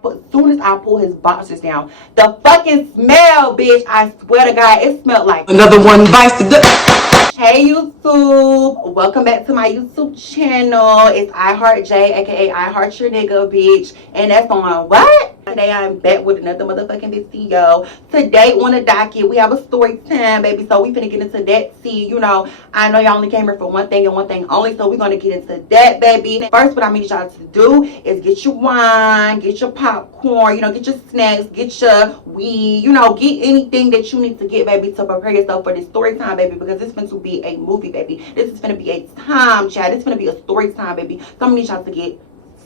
But as soon as I pull his boxers down, the fucking smell, bitch, I swear to God, it smelled like another one bites the Hey YouTube, welcome back to my YouTube channel. It's iHeartJ, aka iHeart Your Nigga, bitch. And that's on what? Today I'm back with another motherfucking video. Today on the docket, we have a story time, baby. So we finna get into that. See, you know, I know y'all only came here for one thing and one thing only. So we're gonna get into that, baby. First, what I need y'all to do is get your wine, get your popcorn, you know, get your snacks, get your weed, you know, get anything that you need to get, baby, to prepare yourself for this story time, baby, because this is going to be a movie, baby. This is going to be a time, child. This is going to be a story time, baby. So I'm going to need y'all to get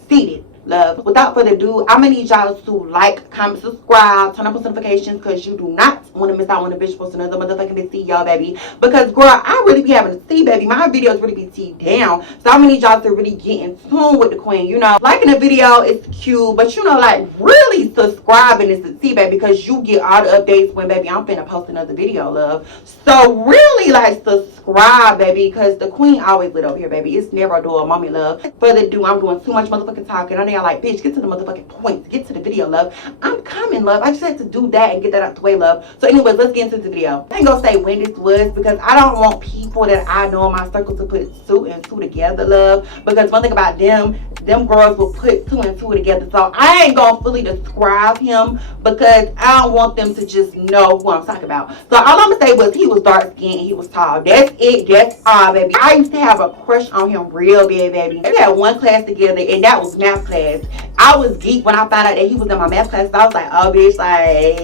seated, love. Without further ado, I'm going to need y'all to like, comment, subscribe, turn on post notifications, because you do not want to miss out when a bitch posts another motherfucking video, baby. Because, girl, I really be having to see, baby. My videos really be teed down. So I'm going to need y'all to really get in tune with the queen, you know. Liking a video is cute, but, you know, like, really subscribing is the tea, baby, because you get all the updates when, baby, I'm finna post another video, love. So, really, like, subscribe, baby, because the queen always lit over here, baby. It's never a dull moment, love. Further ado, I'm doing too much motherfucking talking. I know y'all like, bitch, get to the motherfucking point. Get to the video, love. I'm coming, love. I just had to do that and get that out the way, love. So anyways, let's get into the video. I ain't gonna say when this was because I don't want people that I know in my circle to put two and two together, love. Because one thing about them girls will put two and two together. So I ain't gonna fully describe him because I don't want them to just know who I'm talking about. So all I'm gonna say was he was dark skinned and he was tall. That's it. That's all, baby. I used to have a crush on him real bad, baby. We had one class together and that was math class. I was geeked when I found out that he was in my math class. So I was like, oh, bitch, like,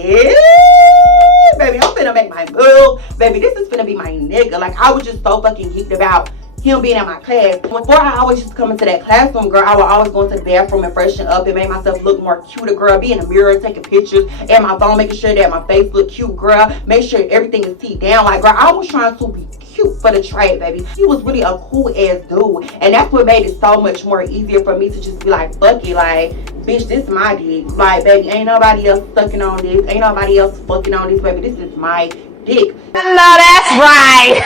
baby, I'm finna make my move. Baby, this is finna be my nigga. Like, I was just so fucking geeked about him being in my class. Before I always used to come into that classroom, girl, I would always go into the bathroom and freshen up and make myself look more cuter, girl. Be in the mirror, taking pictures, and my phone, making sure that my face look cute, girl. Make sure everything is teed down. Like, girl, I was trying to be cute for the trade, baby. He was really a cool ass dude, and that's what made it so much more easier for me to just be like, fuck it, like, bitch, this is my dick. Like, baby, ain't nobody else sucking on this. Ain't nobody else fucking on this, baby. This is my dick. No, that's right.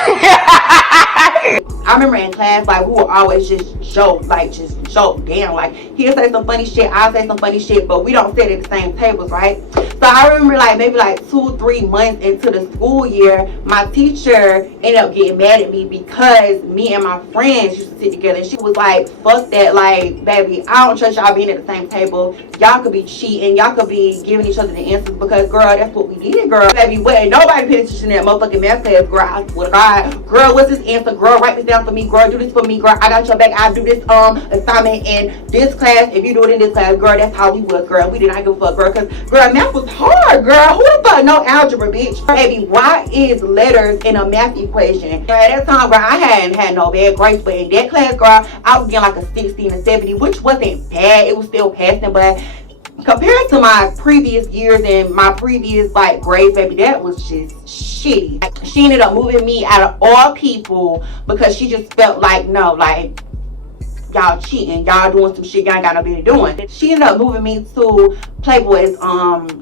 I remember in class, like, we would always just joke, like, just joke down. Like, he'll say some funny shit, I'll say some funny shit, but we don't sit at the same tables, right? So I remember, like, maybe like 2-3 months into the school year, my teacher ended up getting mad at me because me and my friends used to sit together, and she was like, fuck that, like, baby, I don't trust y'all being at the same table. Y'all could be cheating, y'all could be giving each other the answers because, girl, that's what we did, girl. Baby, what? Nobody paid attention to that motherfucking math class, girl. I swear to God. Girl, what's this answer? Girl, write this down for me. Girl, do this for me. Girl, I got your back. I'll do this assignment in this class. If you do it in this class, girl, that's how we was, girl. We did not give a fuck, girl, because, girl, math was hard, girl. Who the fuck know algebra, bitch? Baby, why is letters in a math equation? Girl, at that time, girl, I hadn't had no bad grades, but in that class, girl, I was getting like a 60 and a 70, which wasn't bad. It was still passing, but compared to my previous years and my previous, like, grades, baby, that was just shitty. Like, she ended up moving me out of all people because she just felt like, no, like, y'all cheating, y'all doing some shit y'all ain't got no business doing. She ended up moving me to Playboy's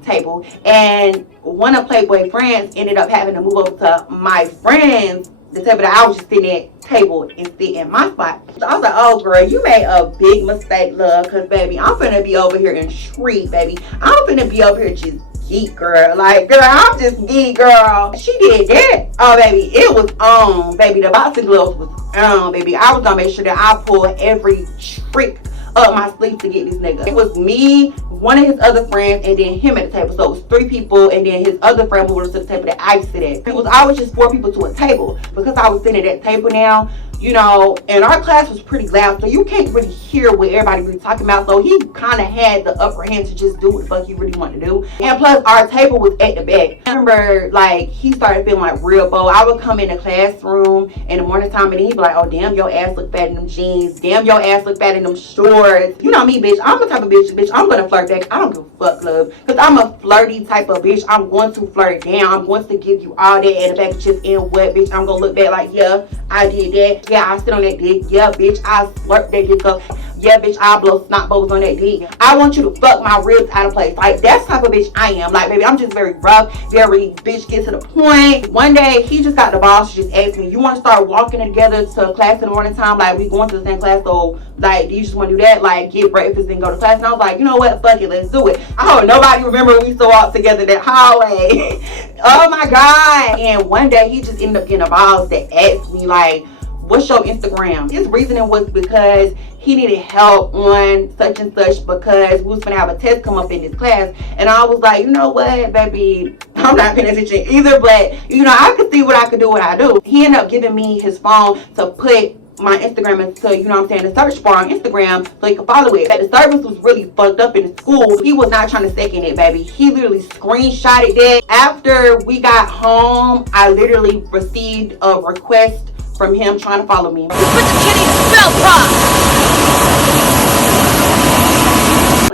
table, and one of Playboy friends ended up having to move over to my friend's the table that I was just sitting at table and sit in my spot. So I was like, oh girl, you made a big mistake, love, because baby, I'm finna be over here in treat, baby. I'm finna be over here just geek, girl. Like, girl, I'm just geek, girl. She did that. Oh baby, it was on, baby. The boxing gloves was on, baby. I was gonna make sure that I pulled every trick up my sleeve to get this nigga. It was me, one of his other friends, and then him at the table. So it was 3 people, and then his other friend moved to the table that I sit at. It was always just 4 people to a table because I was sitting at that table now. You know, and our class was pretty loud, so you can't really hear what everybody really talking about. So he kind of had the upper hand to just do what the fuck he really wanted to do. And plus, our table was at the back. I remember, like, he started feeling like real bold. I would come in the classroom in the morning time, and then he'd be like, oh, damn, your ass look fat in them jeans. Damn, your ass look fat in them shorts. You know me, bitch. I'm the type of bitch, I'm going to flirt back. I don't give a fuck, love. Because I'm a flirty type of bitch. I'm going to flirt down. I'm going to give you all that and the back just in what, bitch. I'm going to look back like, yeah, I did that. Yeah, I sit on that dick. Yeah, bitch, I slurp that dick up. Yeah, bitch, I'll blow snot bubbles on that dick. I want you to fuck my ribs out of place. Like, that's the type of bitch I am. Like, baby, I'm just very rough, very bitch, get to the point. One day, he just got the balls to just ask me, you want to start walking together to class in the morning time? Like, we going to the same class, so, like, do you just want to do that? Like, get breakfast and go to class? And I was like, you know what? Fuck it, let's do it. I hope nobody remember we used to walk together that hallway. Oh, my God. And one day, he just ended up getting the balls that asked me, like, what's your Instagram? His reasoning was because he needed help on such and such because we was gonna have a test come up in this class. And I was like, you know what, baby, I'm not paying attention either, but you know, I could see what I could do, what I do. He ended up giving me his phone to put my Instagram into, you know what I'm saying, the search bar on Instagram so he could follow it. The service was really fucked up in the school. He was not trying to second it, baby. He literally screenshotted that. After we got home, I literally received a request from him trying to follow me. Put the kitty spell prop.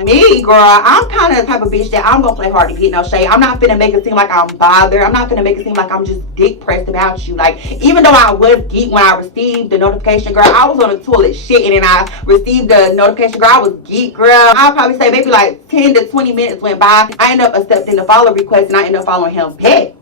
Me, girl, I'm kind of the type of bitch that I'm gonna play hard to get no shade. I'm not finna make it seem like I'm bothered. I'm not finna make it seem like I'm just dick pressed about you. Like, even though I was geek when I received the notification, girl, I was on the toilet shitting and I received the notification, girl. I was geek, girl. I'll probably say maybe like 10 to 20 minutes went by. I ended up accepting the follow request and I ended up following him back.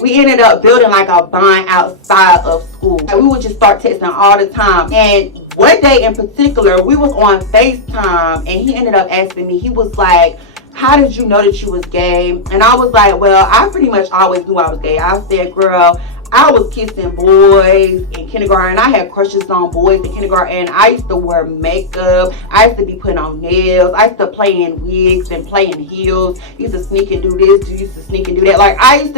We ended up building like a bond outside of school. Like, we would just start texting all the time. And one day in particular, we was on FaceTime and he ended up asking me, he was like, how did you know that you was gay? And I was like, well, I pretty much always knew I was gay. I said, girl, I was kissing boys in kindergarten. I had crushes on boys in kindergarten. I used to wear makeup. I used to be putting on nails. I used to play in wigs and play in heels. Used to sneak and do this. Used to sneak and do that. Like, I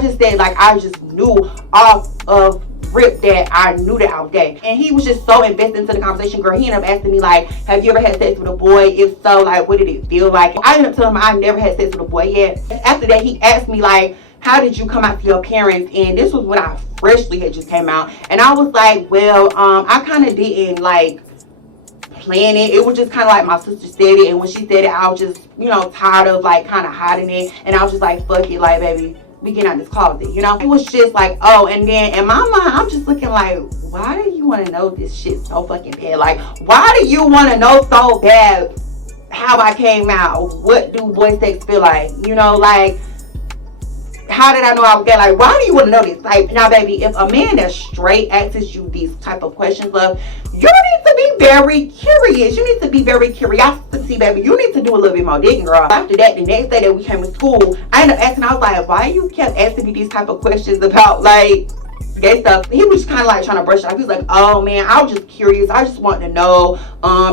just said, like, I just knew off of rip that I knew that I was gay. And he was just so invested into the conversation, girl. He ended up asking me, like, have you ever had sex with a boy? If so, like, what did it feel like? I ended up telling him I never had sex with a boy yet. After that, he asked me, like, how did you come out to your parents? And this was when I freshly had just came out. And I was like, well, I kind of didn't, like, plan it. It was just kind of like my sister said it. And when she said it, I was just, you know, tired of, like, kind of hiding it. And I was just like, fuck it, like, baby, we get out this closet, you know? It was just like, oh, and then in my mind, I'm just looking like, why do you want to know this shit so fucking bad? Like, why do you want to know so bad how I came out? What do boy sex feel like? You know, like, how did I know I was gay? Like, why do you want to know this? Like, now, baby, if a man that's straight asks you these type of questions, love, you need to be very curious. You need to be very curiosity, baby. You need to do a little bit more digging, girl. After that, the next day that we came to school, I ended up asking, I was like, why you kept asking me these type of questions about, like, gay stuff? He was kind of like trying to brush it off. He was like, oh man, I was just curious. I just wanted to know.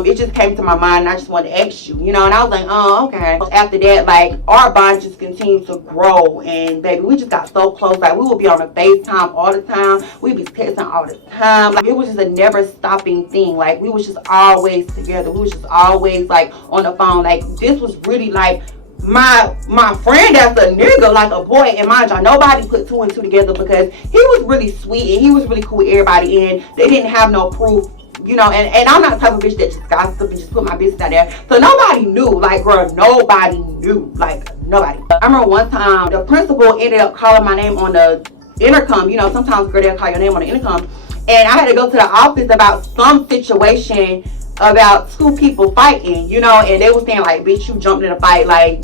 It just came to my mind and I just wanted to ask you, you know? And I was like, oh, okay. After that, like, our bond just continued to grow. And baby, we just got so close. Like, we would be on a FaceTime all the time. We'd be texting all the time. Like, it was just a never stopping thing. Like, we was just always together. We was just always, like, on the phone. Like, this was really, like, my friend that's a nigga, like a boy. And mind y'all, nobody put two and two together because he was really sweet and he was really cool with everybody, and they didn't have no proof, you know. And I'm not the type of bitch that just gossip and just put my business out there. So nobody knew. Like, girl, nobody knew. Like, nobody. I remember one time the principal ended up calling my name on the intercom. You know, sometimes, girl, they'll call your name on the intercom. And I had to go to the office about some situation about two people fighting, you know. And they were saying, like, bitch, you jumped in a fight, like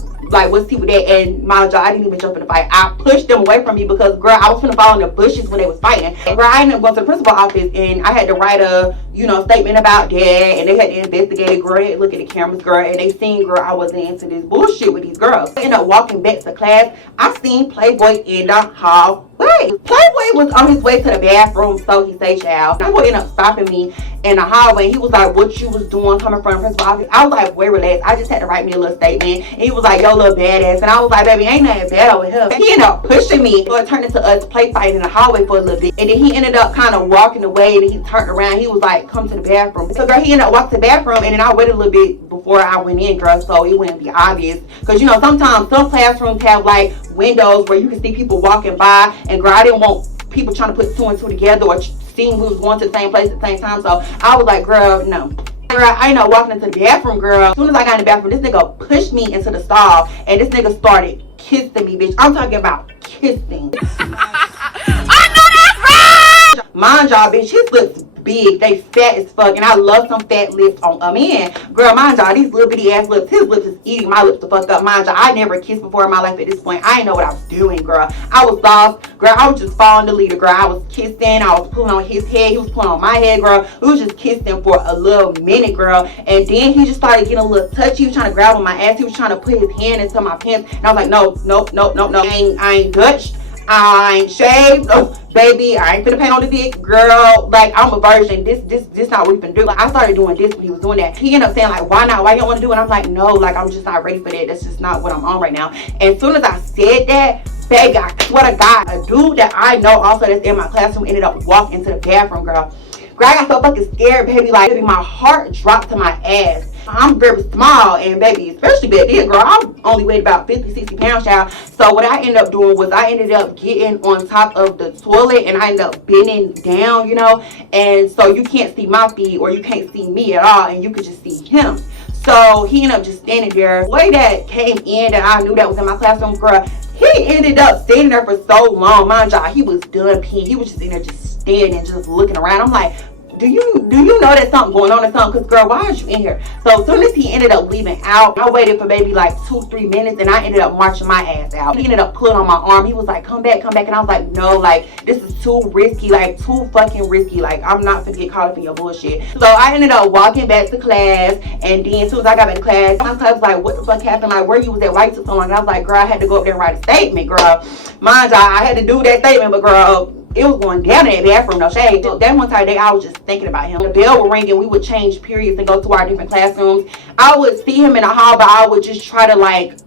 what's people that? And my job, I didn't even jump in the fight. I pushed them away from me because, girl, I was finna fall in the bushes when they was fighting. And girl, I ended up going to the principal office and I had to write a, you know, statement about that. And they had to investigate it, girl. They had to look at the cameras, girl. And they seen, girl, I wasn't into this bullshit with these girls. I ended up walking back to class. I seen Playboy in the hallway. Playboy was on his way to the bathroom, so he say, child. Playboy ended up stopping me in the hallway. He was like, what you was doing coming from the principal office? I was like, wait, relax. I just had to write me a little statement. And he was like, yo, little badass. And I was like, baby, ain't nothing bad over here. He ended up pushing me. So it turned into us play fighting in the hallway for a little bit. And then he ended up kind of walking away, and he turned around. He was like, come to the bathroom. So, girl, he ended up walking to the bathroom, and then I waited a little bit before I went in, girl, so it wouldn't be obvious. Because, you know, sometimes some classrooms have, like, windows where you can see people walking by. And, girl, I didn't want people trying to put two and two together or seeing who was going to the same place at the same time. So I was like, girl, no. Girl, I ended up walking into the bathroom, girl. As soon as I got in the bathroom, this nigga pushed me into the stall, and this nigga started kissing me, bitch. I'm talking about kissing. I know that's right! Mind y'all, bitch, his lips big, they fat as fuck, and I love some fat lips on a man. Girl, mind y'all, these little bitty ass lips, his lips is eating my lips the fuck up. Mind y'all, I never kissed before in my life at this point. I didn't know what I was doing, girl. I was lost, girl. I was just following the leader, girl. I was kissing, I was pulling on his head, he was pulling on my head, girl. We was just kissing for a little minute, girl, and then he just started getting a little touchy. He was trying to grab on my ass, he was trying to put his hand into my pants, and I was like, no, I ain't Dutch, I ain't shaved, no, baby, I ain't finna paint on the dick, girl. Like, I'm a virgin. This not what we finna do. Like, I started doing this when he was doing that. He ended up saying, like, why not? Why you don't want to do it? I'm like, no, like, I'm just not ready for that. That's just not what I'm on right now. And as soon as I said that, baby, I swear to God, a dude that I know also that's in my classroom ended up walking into the bathroom, girl. Girl, I got so fucking scared, baby. Like, baby, my heart dropped to my ass. I'm very small, and baby, especially back then, girl, I only weighed about 50, 60 pounds, child. So what I ended up doing was I ended up getting on top of the toilet, and I ended up bending down, you know, and so you can't see my feet, or you can't see me at all, and you could just see him. So he ended up just standing there. The way that came in, that I knew that was in my classroom, girl, he ended up standing there for so long. Mind y'all, he was done peeing. He was just in there just standing, just looking around. I'm like, do you know that something going on or something? Because, girl, why aren't you in here? So as soon as he ended up leaving out, I waited for maybe like 2-3 minutes, and I ended up marching my ass out. He ended up pulling on my arm. He was like, come back. And I was like, no, like, this is too risky, like, too fucking risky. Like, I'm not gonna get caught up in your bullshit. So I ended up walking back to class, and then as soon as I got back to class, my class was like, what the fuck happened? Like, where you was at? Why you took so long? And I was like, girl, I had to go up there and write a statement, girl. Mind y'all, I had to do that statement, but girl, it was going down in that bathroom, no shade. So that one time day, I was just thinking about him. The bell would ring and we would change periods and go to our different classrooms. I would see him in the hall, but I would just try to like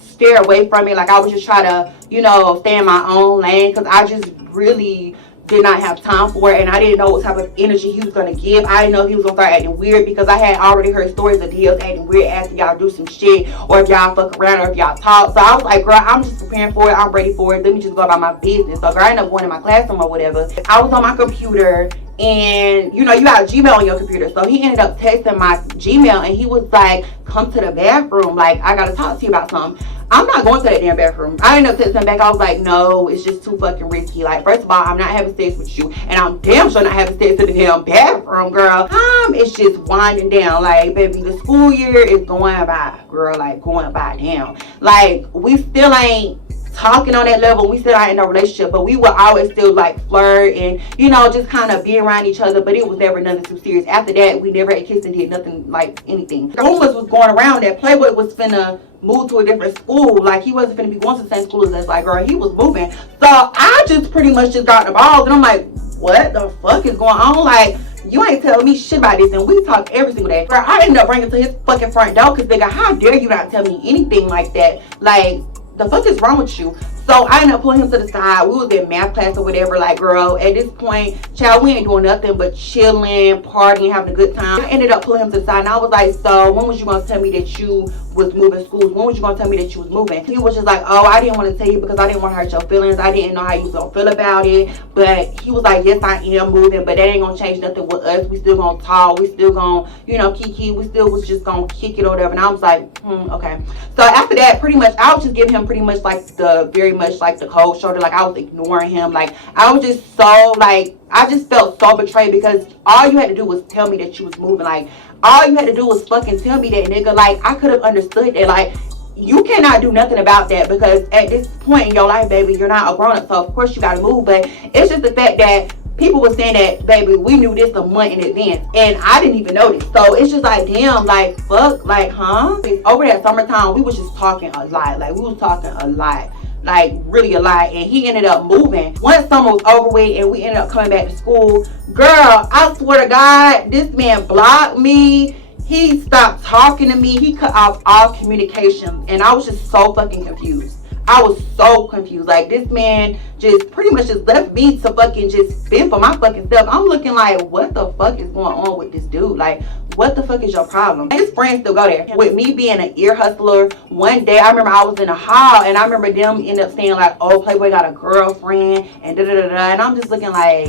stare away from it. Like I would just try to, you know, stay in my own lane, because I just really did not have time for it, and I didn't know what type of energy he was going to give. I didn't know if he was going to start acting weird, because I had already heard stories of he was acting weird, asking y'all to do some shit, or if y'all fuck around, or if y'all talk. So I was like, girl, I'm just preparing for it. I'm ready for it. Let me just go about my business. So girl, I ended up going in my classroom or whatever. I was on my computer, and you know, you got a Gmail on your computer. So he ended up texting my Gmail, and he was like, come to the bathroom. Like, I got to talk to you about something. I'm not going to that damn bathroom. I ended up texting him back. I was like, no, it's just too fucking risky. Like, first of all, I'm not having sex with you, and I'm damn sure not having sex in the damn bathroom, girl. It's just winding down. Like, baby, the school year is going by, girl. Like, going by down. Like, we still ain't talking on that level. We still aren't in a relationship, but we would always still like flirt and, you know, just kind of be around each other, but it was never nothing too serious. After that, we never had kissed and did nothing like anything. Rumors was going around that Playboy was finna move to a different school. Like, he wasn't finna be going to the same school as us. Like, girl, he was moving. So I just pretty much just got the balls, and I'm like, what the fuck is going on? Like, you ain't telling me shit about this, and we talk every single day. Girl, I ended up bringing to his fucking front door, because nigga, how dare you not tell me anything like that? Like, the fuck is wrong with you? So I ended up pulling him to the side. We was in math class or whatever. Like, girl, at this point, child, we ain't doing nothing but chilling, partying, having a good time. I ended up pulling him to the side, and I was like, so when was you gonna tell me that you was moving schools? When was you gonna tell me that you was moving? He was just like, oh, I didn't want to tell you because I didn't want to hurt your feelings. I didn't know how you was gonna feel about it. But he was like, yes, I am moving, but that ain't gonna change nothing with us. We still gonna talk. We still gonna, you know, kiki. We still was just gonna kick it or whatever. And I was like, okay. So after that, pretty much, I was just giving him pretty much like the cold shoulder. Like, I was ignoring him. Like, I was just so like, I just felt so betrayed, because all you had to do was tell me that you was moving. Like, all you had to do was fucking tell me that, nigga. Like, I could have understood that. Like, you cannot do nothing about that, because at this point in your life, baby, you're not a grown-up, so of course you gotta move. But it's just the fact that people were saying that, baby, we knew this a month in advance, and I didn't even notice. So it's just like, damn, like, fuck, like, huh? Over that summertime, we was just talking a lot. Like, we was talking a lot. Like, really a lot. And he ended up moving. Once summer was over with and we ended up coming back to school, girl, I swear to God, this man blocked me. He stopped talking to me. He cut off all communication, and I was just so fucking confused. I was so confused. Like, this man just pretty much just left me to fucking just fend for my fucking stuff. I'm looking like, what the fuck is going on with this dude? Like, what the fuck is your problem? His friends still go there. With me being an ear hustler, one day I remember I was in a hall, and I remember them end up saying like, oh, Playboy got a girlfriend and da da da da, and I'm just looking like,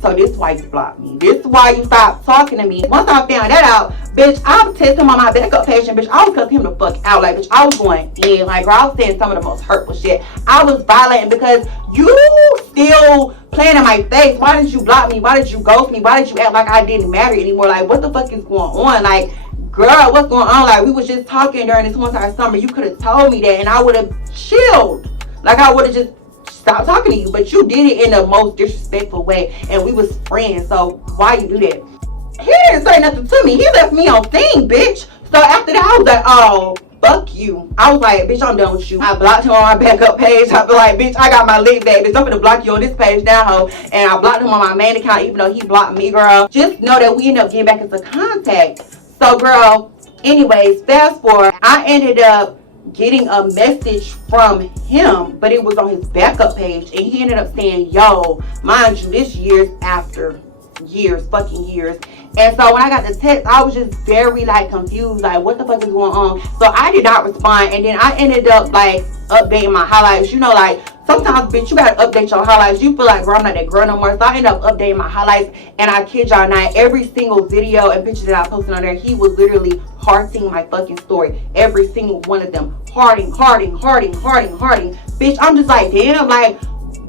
So this is why you blocked me. This is why you stopped talking to me. Once I found that out, bitch, I was texting him on my backup page, and bitch, I was cussing him the fuck out. Like, bitch, I was going in. Like, girl, I was saying some of the most hurtful shit. I was violating because you still playing in my face. Why did you block me? Why did you ghost me? Why did you act like I didn't matter anymore? Like, what the fuck is going on? Like, girl, what's going on? Like, we was just talking during this one entire summer. You could have told me that, and I would have chilled. Like, I would have just stopped talking to you. But you did it in the most disrespectful way, and we was friends. So why you do that? He didn't say nothing to me. He left me on scene, bitch. So after that, I was like, oh, fuck you. I was like, bitch, I'm done with you. I blocked him on my backup page. I feel like, bitch, I got my lick back. Bitch, I'm gonna block you on this page now, ho. And I blocked him on my main account, even though he blocked me, girl. Just know that we ended up getting back into contact. So, girl, anyways, fast forward, I ended up getting a message from him, but it was on his backup page, and he ended up saying, yo, mind you, this years after. Fucking years. And so when I got the text, I was just very like confused, like what the fuck is going on? So I did not respond, and then I ended up like updating my highlights. You know, like sometimes, bitch, you gotta update your highlights. You feel like, girl, I'm not that girl no more. So I ended up updating my highlights, and I kid y'all not, every single video and picture that I posted on there, he was literally hearting my fucking story. Every single one of them. Hearting. Bitch, I'm just like, damn, like,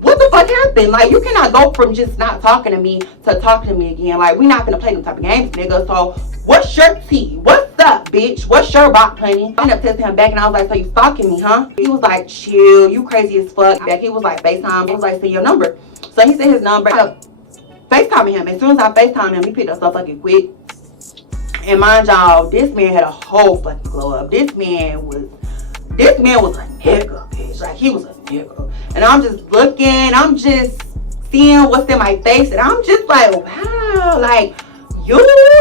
what the fuck happened? Like, you cannot go from just not talking to me to talking to me again. Like, we not gonna play them type of games, nigga. So, what's your tea? What's up, bitch? What's your bot, honey? I ended up texting him back, and I was like, so you stalking me, huh? He was like, chill, you crazy as fuck. Back, he was like, FaceTime. He was like, send your number. So, he sent his number. I FaceTiming him. As soon as I FaceTimed him, he picked up so fucking quick. And mind y'all, this man had a whole fucking glow up. This man was a nigga, bitch. Like, he was a nigga. And I'm just looking, I'm just seeing what's in my face, and I'm just like, wow, like, you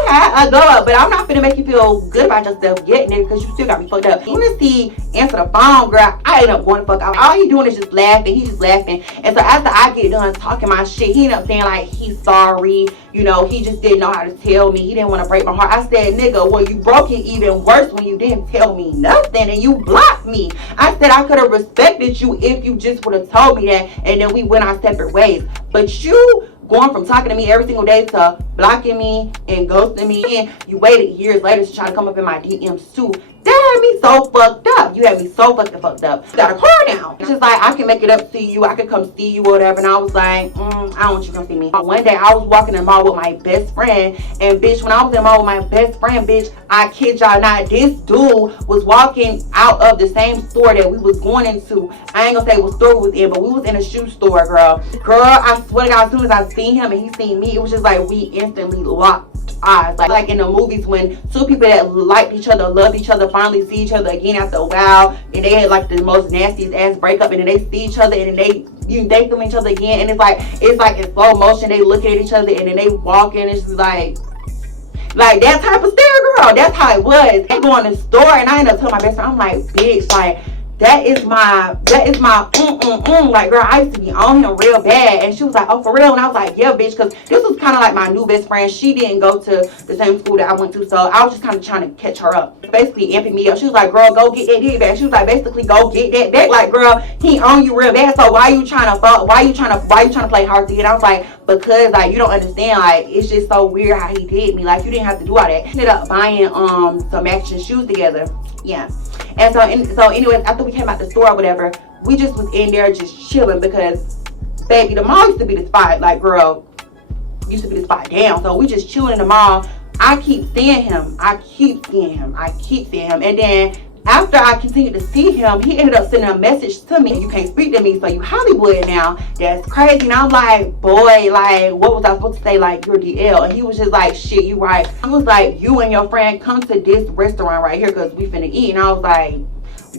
had a go up. But I'm not finna make you feel good about yourself yet, nigga, because you still got me fucked up. As soon as he answered the phone, girl, I ended up going the fuck out. All he doing is just laughing. He just laughing. And so after I get done talking my shit, he ended up saying like he's sorry. You know, he just didn't know how to tell me. He didn't want to break my heart. I said, nigga, well, you broke it even worse when you didn't tell me nothing and you blocked me. I said I could have respected you if you just would have told me that, and then we went our separate ways. But you going from talking to me every single day to blocking me and ghosting me, and you waited years later to try to come up in my DMs too. That had me so fucked up. You had me so fucking fucked up. You got a car now. It's just like, I can make it up to you. I could come see you or whatever. And I was like, I don't want you to come see me. One day I was walking in the mall with my best friend, and bitch, when I was in the mall with my best friend, bitch, I kid y'all not, this dude was walking out of the same store that we was going into. I ain't gonna say what store we was in, but we was in a shoe store, girl. Girl, I swear to God, as soon as I seen him and he seen me, it was just like we instantly locked eyes. Like in the movies when two people that liked each other, loved each other, finally see each other again after a while, and they had like the most nastiest ass breakup, and then they see each other, and then they film each other again, and it's like in slow motion, they looking at each other, and then they walking, and it's just like that type of stare, girl. That's how it was. I go in the store, and I end up telling my best friend, I'm like, bitch, like, that is my like, girl, I used to be on him real bad. And she was like, oh, for real? And I was like, yeah, bitch, because this was kind of like my new best friend. She didn't go to the same school that I went to, so I was just kind of trying to catch her up, basically amping me up. She was like, girl, go get that dick back. She was like, basically, go get that back. Like, girl, he on you real bad, so why you trying to play hard to get? I was like, because like, you don't understand, like, it's just so weird how he did me. Like, you didn't have to do all that. Ended up buying some matching shoes together. Yeah. And so anyways, after we came out the store or whatever, we just was in there just chilling, because baby, the mall used to be the spot. Like, girl, used to be the spot. Damn. So we just chilling in the mall. I keep seeing him. And then after I continued to see him, he ended up sending a message to me. You can't speak to me, so you Hollywood now. That's crazy. And I'm like, boy, like, what was I supposed to say? Like, you're DL. And he was just like, shit, you right. I was like, you and your friend come to this restaurant right here, because we finna eat. And I was like,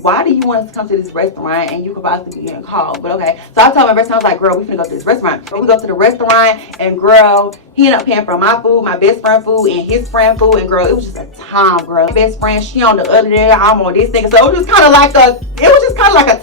why do you want us to come to this restaurant and you could possibly be getting called? But okay. So I told my best friend, I was like, girl, we finna go to this restaurant. So we go to the restaurant, and girl, he ended up paying for my food, my best friend food, and his friend food. And girl, it was just a time, girl. My best friend, she on the other end, I'm on this thing. So it was just kind of like a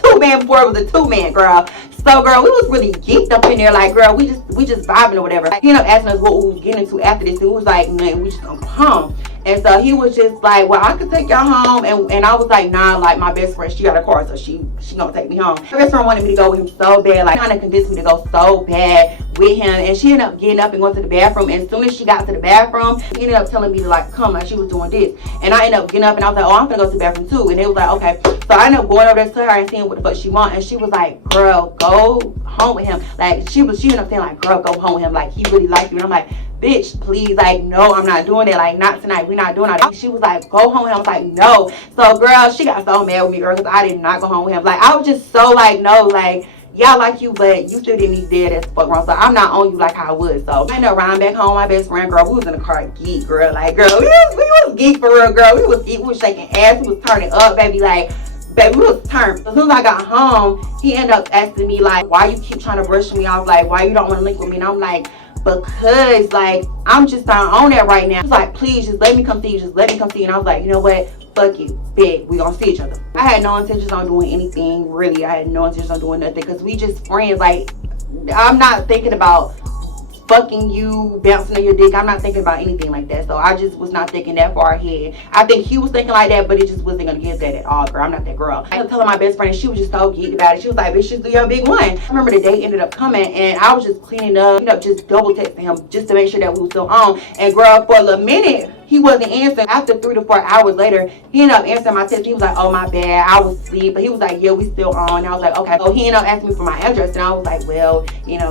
two-man before it was a two-man, girl. So girl, we was really geeked up in there, like, girl, we just vibing or whatever. He ended up asking us what we was getting into after this, and we was like, man, we just gonna go home. And so he was just like, well, I could take y'all home. And I was like, nah, like, my best friend, she got a car, so she gonna take me home. My best friend wanted me to go with him so bad, like, trying to convince me to go so bad. with him, and she ended up getting up and going to the bathroom. And as soon as she got to the bathroom, she ended up telling me to like come, like she was doing this. And I ended up getting up and I was like, oh, I'm gonna go to the bathroom too. And they was like, okay. So I ended up going over there to her and seeing what the fuck she want. And she was like, girl, go home with him. Like she ended up saying like, girl, go home with him. Like he really likes you. And I'm like, bitch, please, like, no, I'm not doing that. Like, not tonight. We're not doing that. She was like, go home with him. I was like, no. So girl, she got so mad with me, girl, because I did not go home with him. Like, I was just so like, no, like, yeah, I like you, but you still didn't need dead as fuck wrong. So I'm not on you like how I would. So I ended up riding back home. My best friend, girl, we was in the car geek, girl. Like, girl, we was geek for real, girl. We was geek. We was shaking ass. We was turning up, baby. Like, baby, we was turned. As soon as I got home, he ended up asking me, like, why you keep trying to brush me off? Like, why you don't want to link with me? And I'm like, because, like, I'm just not on that right now. He's like, please, just let me come see you. Just let me come see you. And I was like, you know what? Fuck you, bitch. We gonna see each other. I had no intentions on doing anything, really. I had no intentions on doing nothing because we just friends. Like, I'm not thinking about fucking you, bouncing on your dick. I'm not thinking about anything like that. So I just was not thinking that far ahead. I think he was thinking like that, but it just wasn't gonna get that at all, girl. I'm not that girl. I was telling my best friend, and she was just so geeked about it. She was like, bitch, just do your big one. I remember the day ended up coming, and I was just cleaning up, just double texting him just to make sure that we were still on. And girl, for a little minute, he wasn't answering. After 3 to 4 hours later, he ended up answering my text. He was like, oh, my bad, I was asleep. But he was like, yeah, we still on. And I was like, okay. So he ended up asking me for my address, and I was like, well,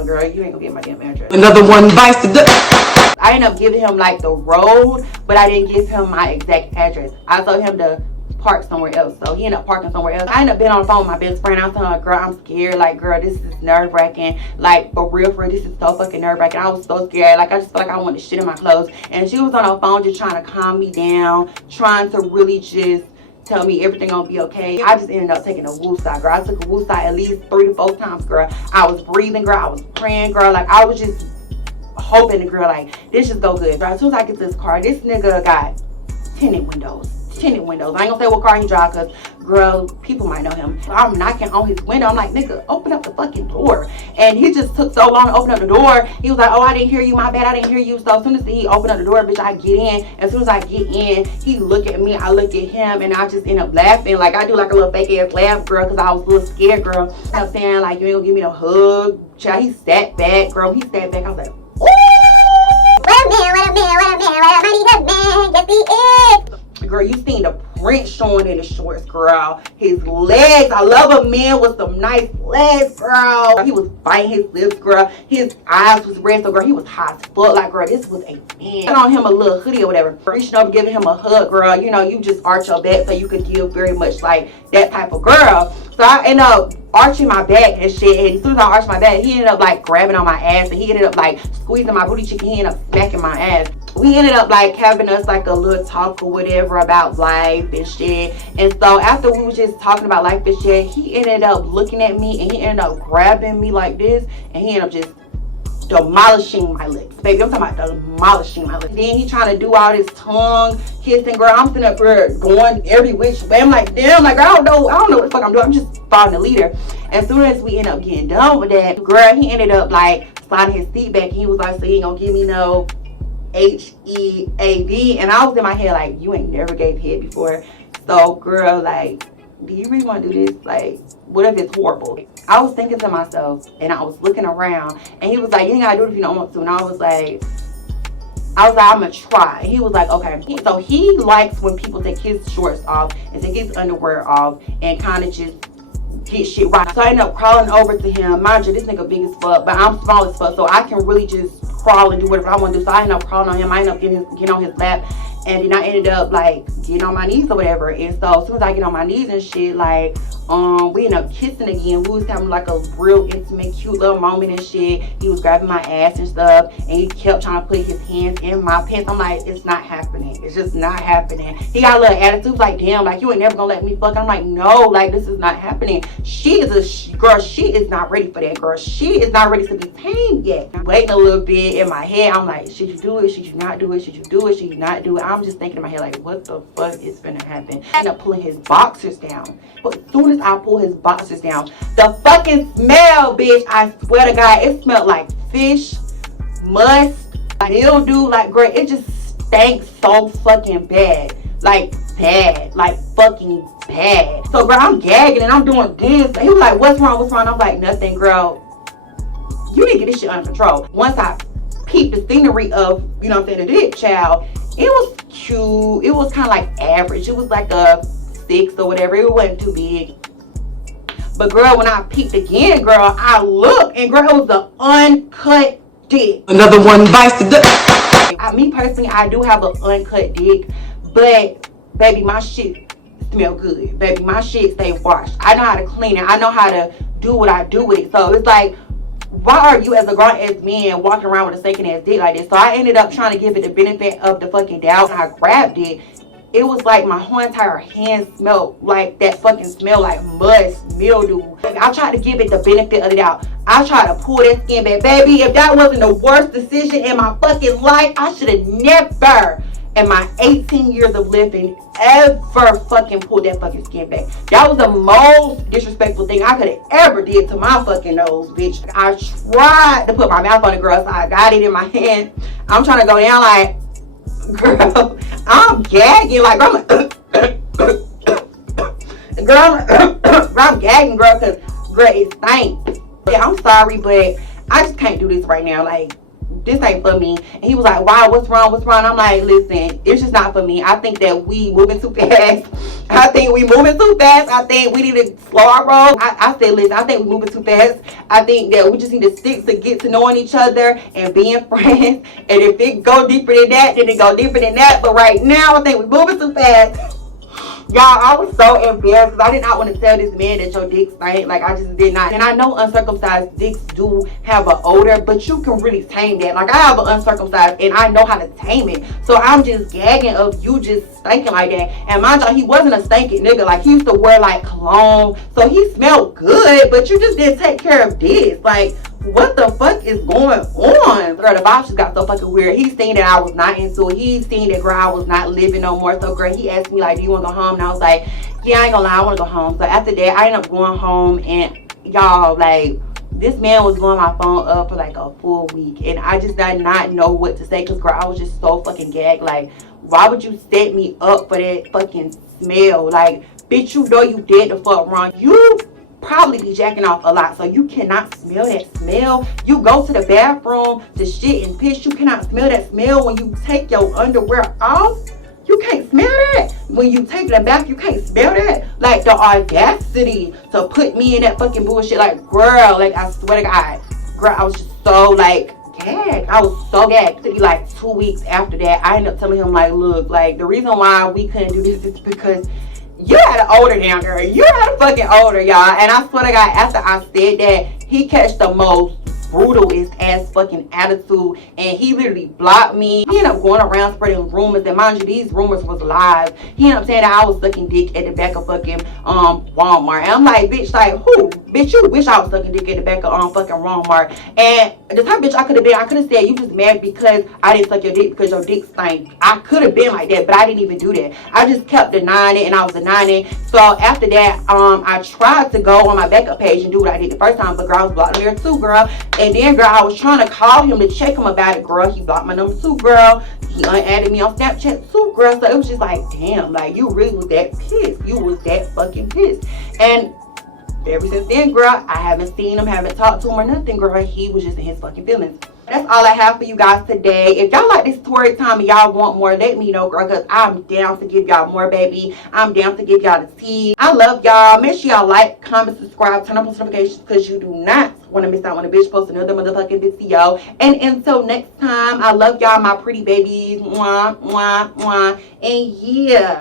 girl, you ain't gonna get my damn address. Another one bites the dust. I ended up giving him like the road, but I didn't give him my exact address. I told him to park somewhere else. So he ended up parking somewhere else. I ended up being on the phone with my best friend. I was telling her, girl, I'm scared. Like, girl, this is nerve-wracking. Like, for real, this is so fucking nerve-wracking. I was so scared. Like, I just felt like I wanted to shit in my clothes. And she was on her phone just trying to calm me down, trying to really just tell me everything gonna be okay. I just ended up taking a woosah, girl. I took a woosah at least 3 to 4 times, girl. I was breathing, girl. I was praying, girl. Like, I was just hoping the girl, like, this just go good. Girl, as soon as I get to this car, this nigga got tinted windows. I ain't gonna say what car he drive, because girl, people might know him. I'm knocking on his window. I'm like, nigga, open up the fucking door. And he just took so long to open up the door. He was like, oh, I didn't hear you, my bad, I didn't hear you. So as soon as he opened up the door, bitch, I get in. As soon as I get in, he look at me, I look at him, and I just end up laughing. Like, I do like a little fake ass laugh, girl, because I was a little scared, girl. I was saying, like, you ain't gonna give me no hug. Child, he sat back, girl. He sat back. I was like, ooh! What a man, yes he is. Girl, you seen the print showing in the shorts, girl. His legs. I love a man with some nice legs, girl. He was biting his lips, girl. His eyes was red, so girl, he was hot as fuck. Like, girl, this was a man. Put on him a little hoodie or whatever. Reaching over, giving him a hug, girl. You just arch your back so you could give very much like that type of girl. So I end up arching my back and shit. And as soon as I arched my back, he ended up like grabbing on my ass, and he ended up like squeezing my booty cheek, and he ended up smacking my ass. We ended up like having us like a little talk or whatever about life and shit. And so after we were just talking about life and shit, he ended up looking at me, and he ended up grabbing me like this, and he ended up just demolishing my lips. Baby, I'm talking about demolishing my lips. Then he trying to do all this tongue kissing, girl. I'm sitting up here going every which way. I'm like, damn, like, I don't know what the fuck I'm doing. I'm just following the leader. As soon as we end up getting done with that, girl, he ended up like sliding his seat back. He was like, so you ain't gonna give me no HEAD. And I was in my head like, you ain't never gave head before. So girl, like, do you really want to do this? Like, what if it's horrible? I was thinking to myself, and I was looking around, and he was like, you ain't gotta do it if you don't want to. And I was like, I'm gonna try. And he was like, okay. So he likes when people take his shorts off and take his underwear off and kind of just get shit right. So I ended up crawling over to him. Mind you, this nigga big as fuck, but I'm small as fuck, so I can really just crawl and do whatever I want to do. So I ended up crawling on him. I ended up getting on his lap, and then I ended up like getting on my knees or whatever. And so as soon as I get on my knees and shit, like we ended up kissing again. We was having like a real intimate, cute little moment and shit. He was grabbing my ass and stuff, and he kept trying to put his hands in my pants. I'm like, it's not happening. It's just not happening. He got a little attitude, like, damn, like, you ain't never gonna let me fuck. I'm like, no, like, this is not happening. She is girl, she is not ready for that, girl. She is not ready to be tamed yet. I'm waiting a little bit in my head. I'm like, should you do it? Should you not do it? Should you do it? Should you not do it? I'm just thinking in my head, like, what the fuck is gonna happen? I end up pulling his boxers down. But as soon as I pull his boxers down, the fucking smell, bitch, I swear to God, it smelled like fish, must, mildew, like, girl, it just stank so fucking bad. Like, bad. Like, fucking bad. So, girl, I'm gagging and I'm doing this. He was like, what's wrong? What's wrong? I'm like, nothing, girl. you didn't get this shit under control. Once I peeped the scenery of, you know what I'm saying, the dick, child, it was cute. It was kind of like average. It was like a 6 or whatever. It wasn't too big. But girl, when I peeped again, girl, I looked and girl, it was an uncut dick. Another one bites the dust. Me personally, I do have an uncut dick, but baby, my shit smell good. Baby, my shit stay washed. I know how to clean it. I know how to do what I do with it. So it's like, why are you as a grown ass man walking around with a stinking ass dick like this? So I ended up trying to give it the benefit of the fucking doubt. And I grabbed it. It was like my whole entire hand smelled like that fucking smell, like must, mildew. Like, I tried to give it the benefit of the doubt. I tried to pull that skin back. Baby, if that wasn't the worst decision in my fucking life, I should have never, in my 18 years of living, ever fucking pulled that fucking skin back. That was the most disrespectful thing I could have ever did to my fucking nose, bitch. I tried to put my mouth on the girl, so I got it in my hand. I'm trying to go down like, girl, I'm gagging like, I'm gagging, girl, because girl, it stank. Yeah, I'm sorry, but I just can't do this right now. Like, this ain't for me. And he was like, wow, what's wrong? I'm like, listen, it's just not for me. I think that we moving too fast. I think we need to slow our roll. I said, listen, I think we moving too fast. I think that we just need to stick to get to knowing each other and being friends. And if it go deeper than that, then it go deeper than that. But right now, I think we moving too fast. Y'all, I was so embarrassed because I did not want to tell this man that your dick stank. Like, I just did not. And I know uncircumcised dicks do have an odor, but you can really tame that. Like, I have an uncircumcised and I know how to tame it. So I'm just gagging of you just stinking like that. And mind you, he wasn't a stinking nigga. Like, he used to wear like cologne. So he smelled good, but you just didn't take care of this. Like, what the fuck is going on? Girl, the vibe just got so fucking weird. He seen that I was not into it. He seen that, girl, I was not living no more. So, girl, he asked me, like, do you want to go home? And I was like, yeah, I ain't gonna lie, I want to go home. So, after that, I ended up going home. And, y'all, like, this man was blowing my phone up for, like, a full week. And I just did not know what to say. Because, girl, I was just so fucking gagged. Like, why would you set me up for that fucking smell? Like, bitch, you know you did the fuck wrong. You probably be jacking off a lot, so you cannot smell that smell. You go to the bathroom to shit and piss, you cannot smell that smell. When you take your underwear off, you can't smell that. When you take it back, you can't smell that. Like, the audacity to put me in that fucking bullshit. Like, girl, like, I swear to God, girl, I was just so like gagged. I was so gagged. Like 2 weeks after that, I ended up telling him, like, look, like, the reason why we couldn't do this is because you had an odor down there. You had a fucking odor, y'all. And I swear to God, after I said that, he catched the most brutalest ass fucking attitude, and he literally blocked me. He ended up going around spreading rumors, and mind you, these rumors was lies. He ended up saying that I was sucking dick at the back of fucking Walmart. And I'm like, bitch, like, who? Bitch, you wish I was sucking dick at the back of fucking Walmart. And the type of bitch I could have been, I could have said you just mad because I didn't suck your dick because your dick stank. I could have been like that, but I didn't even do that. I just kept denying it, and I was denying it. So after that, I tried to go on my backup page and do what I did the first time, but girl, I was blocked there too, girl. And then, girl, I was trying to call him to check him about it, girl. He blocked my number too, girl. He unadded me on Snapchat too, girl. So it was just like, damn, like, you really was that pissed. You was that fucking pissed. And ever since then, girl, I haven't seen him, haven't talked to him or nothing, girl. He was just in his fucking feelings. That's all I have for you guys today. If y'all like this story time and y'all want more, let me know, girl, because I'm down to give y'all more, baby. I'm down to give y'all the tea. I love y'all. Make sure y'all like, comment, subscribe, turn on post notifications, because you do not want to miss out when a bitch posts another motherfucking video. And until next time, I love y'all, my pretty babies. Mwah, mwah, mwah. And yeah.